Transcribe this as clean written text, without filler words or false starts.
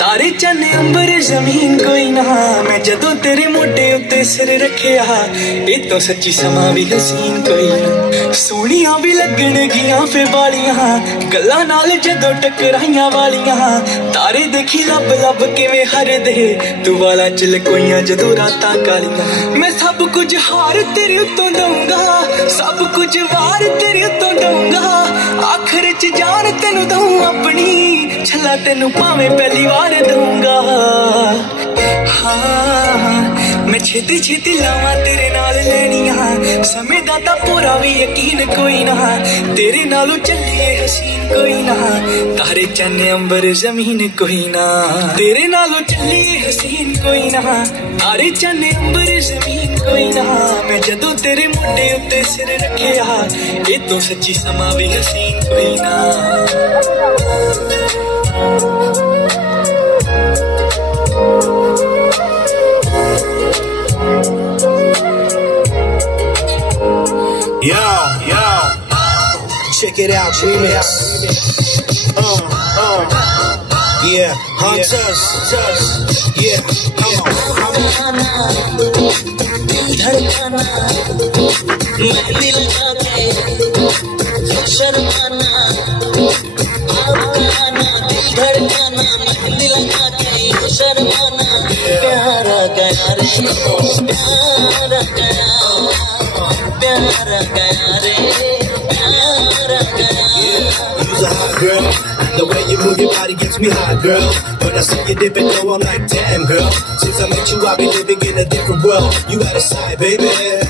तारे चन अंबर जमीन कोई ना, मैं जदों तेरे मोटे उत्ते सिर रखिया, ये तो सच्ची समा भी हसीन कोई ना। सोहणियां भी लगण गियां फे वालियां, गल्लां नाल जदों टकराइयां वालियां, तारे देखी लब लब किवें हरदे, तू वाला चल कोइयां जदों रातां कालियां। मैं सब कुछ हार तेरे उत्तों दूंगा, सब कुछ वार तेरे उत्तों दूंगा, आखिर च जान तेनू दूं अपनी, छला तेनू भावें पहली बार दूंगा। हाँ मैं छेती छेती लावां तेरे नाल लैनियां, समय दा तां पूरा भी यकीन कोई ना, तेरे नालों चलिए हसीन कोई ना, तारे चन अंबर जमीन कोई ना, तेरे नालों चलिए हसीन कोई ना, तारे चन अंबर जमीन कोई ना। मैं जदों तेरे मोटे उत्ते सिर रखिया, ये तो सच्ची समा भी हसीन कोई ना। Yo, check it out, remix. Yeah, hunters, yeah, come on. धड़काना mehndi लगा के शर्माना, आना दिल धड़काना मेहंदी लगा के शर्माना, प्यारा गया रे प्यारा गया, प्यारा गया रे प्यारा गया। You's a hot girl, the way you move your body gets me hot, girl. When I see you dip and go, I'm like, damn, girl. Since I met you, I've been living in a different world. You out of sight, baby. Yeah.